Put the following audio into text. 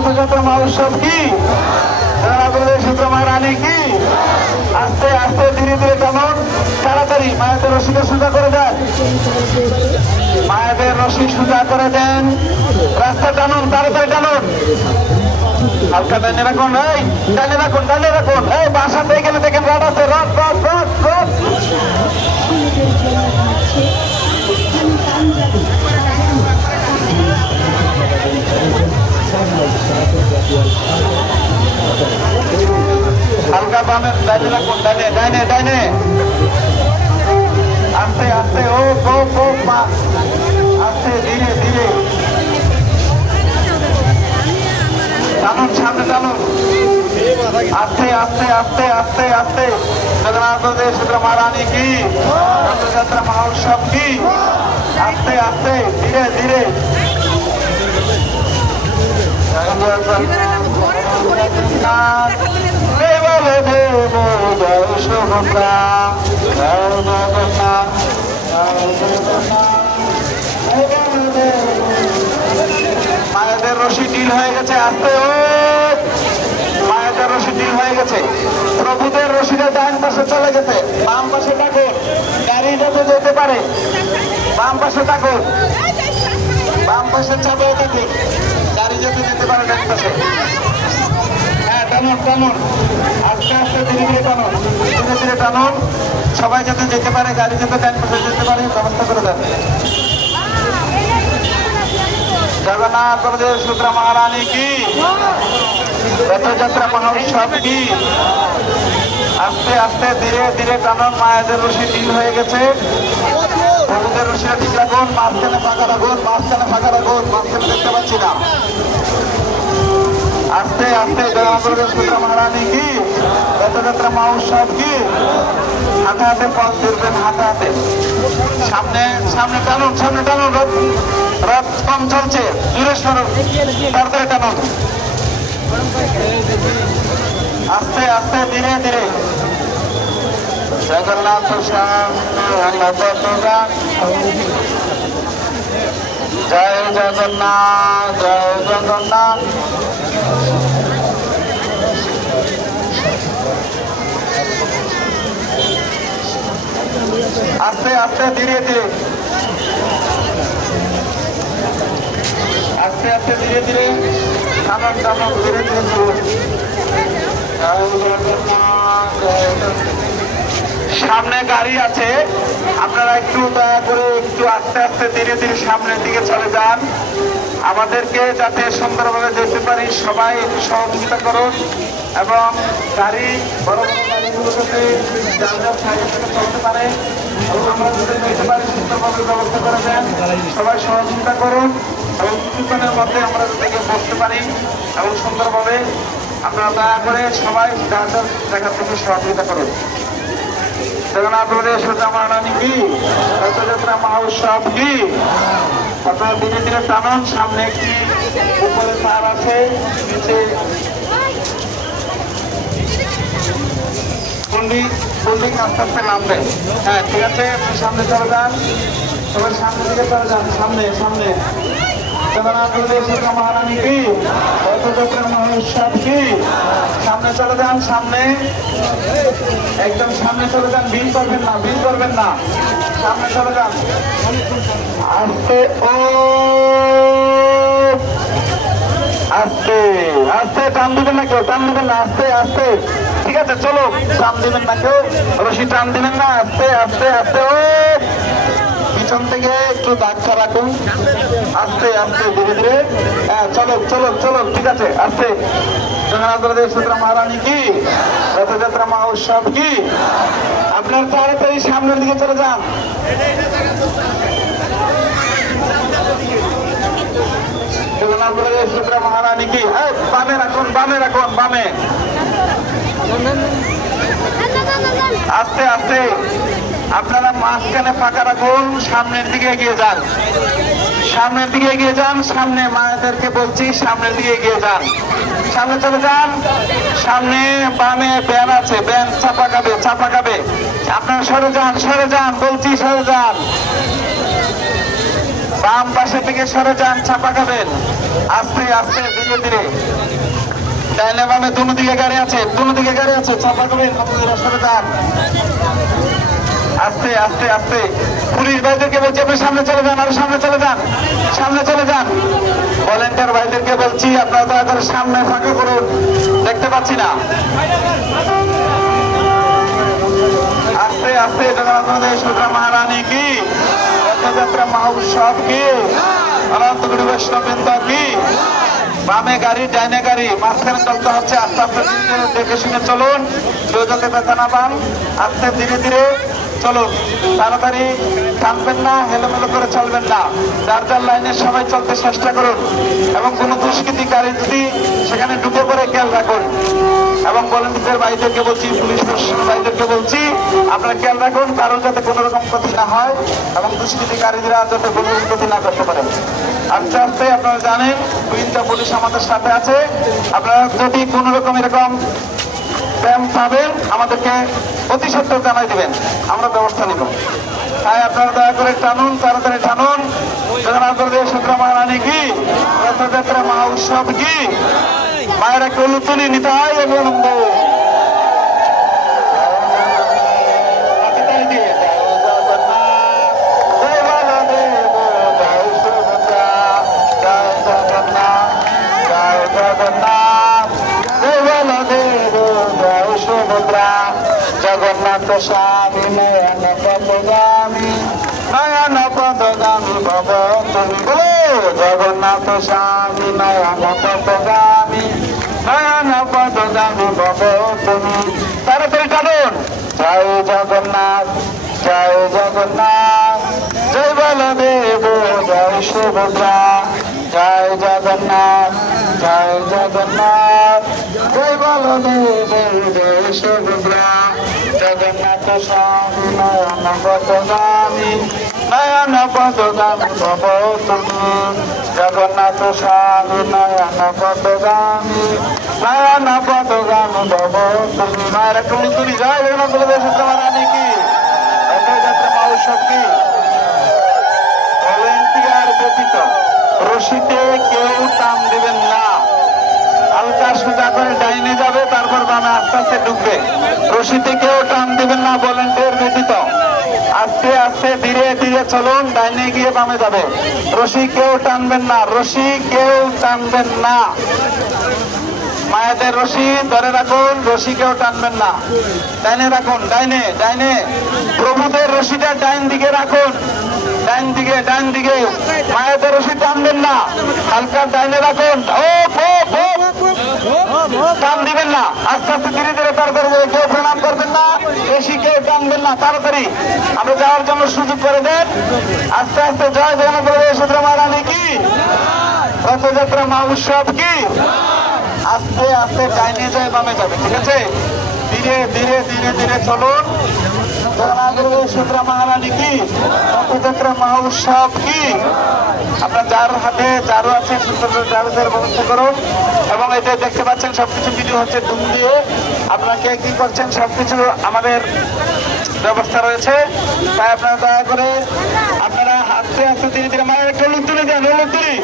রথযাত্রা মহোৎসব কি? সূত্র মহারানী কি? আস্তে আস্তে ধীরে ধীরে টানুন, তাড়াতাড়ি মায়েদের রশিকে সোজা করে দেন, মায়েদের রশি সোজা করে দেন, রাস্তা টানুন, তাড়াতাড়ি টানুন, হালকা ডাইনে রাখুন, এই ডাইনে রাখুন, ডাইনে রাখুন, এই বাসা পেয়ে গেলে দেখেন রথ আছে, রথ রথ রথ রথ। হালকা বামে ডাইনে রাখুন, ডাইনে ডাইনে ডাইনে, আস্তে আস্তে, ও ও ও মা, আস্তে ধীরে ধীরে টানুন, সামনে টানুন, আস্তে আস্তে আস্তে আস্তে আস্তে। জগন্নাথ সূত্র মহারানী কি? রথযাত্রা মহোৎসব কি? আস্তে আস্তে ধীরে ধীরে। মায়েদের রশি ঢিল হয়ে গেছে, আস্তে, ও মায়েদের রশি ঢিল হয়ে গেছে, প্রভুদের রশিটা ডান পাশে চলে গেছে, বাম পাশে থাকুন, গাড়ি যাতে যেতে পারে, বাম পাশে থাকুন, বাম পাশে চাপে থাকুন, গাড়ি যাতে যেতে পারে ডান পাশে। হ্যাঁ টানুন টানুন, আস্তে আস্তে ধীরে ধীরে টানুন, ধীরে ধীরে টানুন, সবাই যাতে যেতে পারে, গাড়ি যাতে ডান পাশে যেতে পারে ব্যবস্থা করে দেন। জগন্নাথ সূত্র মহারানী কি? রথযাত্রা মহোৎসব কি? আস্তে আস্তে ধীরে ধীরে টানুন, মায়েদের রশি ঢিল হয়ে গেছে, প্রভুদের রশিটা ঠিক রাখুন, মাঝখানে ফাঁকা রাখুন, মাঝখানে ফাঁকা রাখুন, মাঝখানে দেখতে পাচ্ছি না। আস্তে আস্তে জগন্নাথ সূত্র মহারানী কি? রথযাত্রা মহোৎসব কি? হাতে হাতে পথ ধরবেন, হাতে হাতে, সামনে সামনে টানুন, সামনে টানুন, রথ রথ কম চলছে, দূরে সরুন, তাড়াতাড়ি টানুন, আস্তে আস্তে ধীরে ধীরে। জগন্নাথ জয় জগন্নাথ, জয় জগন্নাথ। আস্তে আস্তে ধীরে ধীরে, আস্তে আস্তে ধীরে ধীরে, টানুন টানুন, ধীরে ধীরে চলুন। সামনে গাড়ি আছে, আপনারা একটু দয়া করে একটু আস্তে আস্তে ধীরে ধীরে সামনের দিকে চলে যান, আমাদেরকে যাতে সুন্দরভাবে যেতে পারি সবাই সহযোগিতা করুন, এবং গাড়ি বড় বড় গাড়িগুলো যাতে যার যার সাইড থেকে চলতে পারে এবং আমরা যাতে যেতে পারি সুন্দরভাবে ব্যবস্থা করে দেন, সবাই সহযোগিতা করুন এবং কিছুক্ষণের মধ্যে আমরা যাতে বসতে পারি এবং সুন্দরভাবে। আপনারা দয়া করে সবাই যার যার জায়গা থেকে সহযোগিতা করুন। জগন্নাথ সূত্র মহারানী কি? রথযাত্রা মহোৎসব কি? আপনারা ধীরে ধীরে টানুন, সামনে একটি উপরে তার আছে, নিচে বিল্ডিং আস্তে আস্তে নামবে। হ্যাঁ ঠিক আছে, আপনি সামনে চলে যান, সবাই সামনের দিকে চলে যান, সামনে সামনে। জগন্নাথ সূত্র মহারানী কি? রথযাত্রা মহোৎসব কি? সামনে চলে যান, সামনে, একদম সামনে চলে যান, ভিড় করবেন না, ভিড় করবেন না, সামনে চলে যান, আস্তে, ও আস্তে আস্তে, টান দিবেন না কেউ, টান দিবেন না, আস্তে আস্তে, ঠিক আছে চলো, টান দিবেন না কেউ, রশি টান দিবেন না, আস্তে আস্তে আস্তে, ও পিছন থেকে একটু ধাক্কা রাখুন, আস্তে আস্তে ধীরে ধীরে, হ্যাঁ চলো চলো চলো, ঠিক আছে আস্তে। জগন্নাথ সূত্র মহারানী কি? রথযাত্রা মহোৎসব কি? আপনার তাড়াতাড়ি সামনের দিকে চলে যান। জগন্নাথ সূত্র মহারানী কি? বামে রাখুন, বামে রাখুন, বামে, আস্তে আস্তে, আপনারা মাঝখানে ফাঁকা রাখুন, সামনের দিকে এগিয়ে যান, সামনের দিকে এগিয়ে যান, সামনে মায়েদেরকে বলছি সামনের দিকে এগিয়ে যান, সামনে চলে যান, সামনে বামে ব্যান আছে, ব্যান চাপা খাবে, চাপা খাবে, আপনারা সরে যান বলছি, সরে যান, বাম পাশে থেকে সরে যান, চাপা খাবেন। আস্তে আস্তে ধীরে ধীরে। ডাইনে বামে দুনো দিকে গাড়ি আছে, দুনো দিকে গাড়ি আছে, চাপা করবেন, আপনারা সরে যান। আস্তে আস্তে আস্তে। পুলিশ ভাইদেরকে বলছি আপনি সামনে চলে যান, আরো সামনে চলে যান, সামনে চলে যান। ভলেন্টিয়ার ভাইদেরকে বলছি আপনারা দয়া করে সামনে ফাঁকা করুন, দেখতে পাচ্ছি না। আস্তে আস্তে। জগন্নাথ সুভদ্রা মহারানী কি, রথযাত্রা মহোৎসব কি, অনন্ত গুরু বৈষ্ণববৃন্দ কি। বামে গাড়ি ডাইনে গাড়ি, মাঝখানে চলতে হচ্ছে। আস্তে আস্তে দেখে শুনে চলুন, কেউ যাতে ব্যথা না পান। আস্তে ধীরে ধীরে চলুন, তাড়াতাড়ি টানবেন না, হেলোমেলো করে চলবেন না। যার যার লাইনের সবাই চলতে চেষ্টা করুন এবং কোনো দুষ্কৃতিকারী যদি সেখানে ঢুকে পড়ে খেয়াল রাখুন। এবং ভলেন্টিয়ার ভাইদেরকে বলছি, পুলিশ প্রশাসন ভাইদেরকে বলছি আপনারা খেয়াল রাখুন, কারোর যাতে কোনো রকম ক্ষতি না হয় এবং দুষ্কৃতিকারীরা যাতে কোনো ক্ষতি না করতে পারে। আস্তে আস্তে। আপনারা জানেন 2টা পুলিশ আমাদের সাথে আছে। আপনারা যদি কোনো রকম এরকম ব্যায়াম পাবেন আমাদেরকে অতি সত্ত্বর জানাই দিবেন, আমরা ব্যবস্থা নিব। তাই আপনারা দয়া করে টানুন, তাড়াতাড়ি টানুন। জগন্নাথ সুভদ্রা মহারানী কি, রথযাত্রা মহা উৎসব কি। মায়েরা কলুতুলি নিতাই অভিনন্দ। জগন্নাথ স্বামী নয়ন পদগামী, নয়ন পদগামী ভব তুমি বলো। জগন্নাথ স্বামী নয়ন পদগামী, নয়ন পদগামী ভব তুমি। তাড়াতাড়ি টানুন। জয় জগন্নাথ, জয় জগন্নাথ, জয় বলদেব, জয় সুভদ্রা। জয় জগন্নাথ, জয় জগন্নাথ, জয় বলদেব, জয় সুভদ্রা। জগন্নাথ স্বামী নয়ন পদগামী, নয়ন পদগামী ভব তুমি। জগন্নাথ স্বামী নয়ন পদগামী, নয়ন পদগামী ভব তুমি। মায়েরা টুলি জয় জগন্নাথ সুভদ্রা মহারানী কি, রথযাত্রা মহোৎসব কি। ভলেন্টিয়ার ব্যতীত রশিতে কেউ টান দেবেন না। হালকা সোজা করে ডাইনে যাবে, তারপর বামে আস্তে আস্তে ঢুকবে। রশিতে কেউ টান দেবেন না ভলেন্টিয়ার ব্যতীত। আস্তে আস্তে ধীরে ধীরে চলুন, ডাইনে গিয়ে বামে যাবে। রশি কেউ টানবেন না, রশি কেউ টানবেন না। মায়েদের রশি ধরে রাখুন, রশি কেউ টানবেন না। ডাইনে রাখুন, ডাইনে ডাইনে। প্রভুদের রশিটা ডাইন দিকে রাখুন, ডাইন দিকে ডাইন দিকে। মায়েদের রশি টানবেন না, হালকা ডাইনে রাখুন। টান দিবেন না, আস্তে আস্তে ধীরে ধীরে তাড়াতাড়ি কেউ প্রণাম করবেন না, বেশি কেউ টানবেন না। তাড়াতাড়ি আমরা যাওয়ার জন্য সুযোগ করে দেন। আস্তে আস্তে। জয় জগন্নাথ সুভদ্রা মহারানী কি, রথযাত্রা মহোৎসব কি। আস্তে আস্তে ডাইনে যায় বামে যাবে, ঠিক আছে। ধীরে ধীরে ধীরে ধীরে চলুন। সুভদ্রা মহারানী কি, রথযাত্রা মহোৎসব কি। আপনার যার হাতে জারু আছে সুন্দর জারুদের ব্যবস্থা করুন। এবং এটা দেখতে পাচ্ছেন সবকিছু ভিডিও হচ্ছে ধুম দিয়ে। আপনারা কে কি করছেন সবকিছু আমাদের ব্যবস্থা রয়েছে। তাই আপনারা দয়া করে আপনারা আস্তে আস্তে ধীরে ধীরে মায়ের একটু তুলে দেন, তুলি।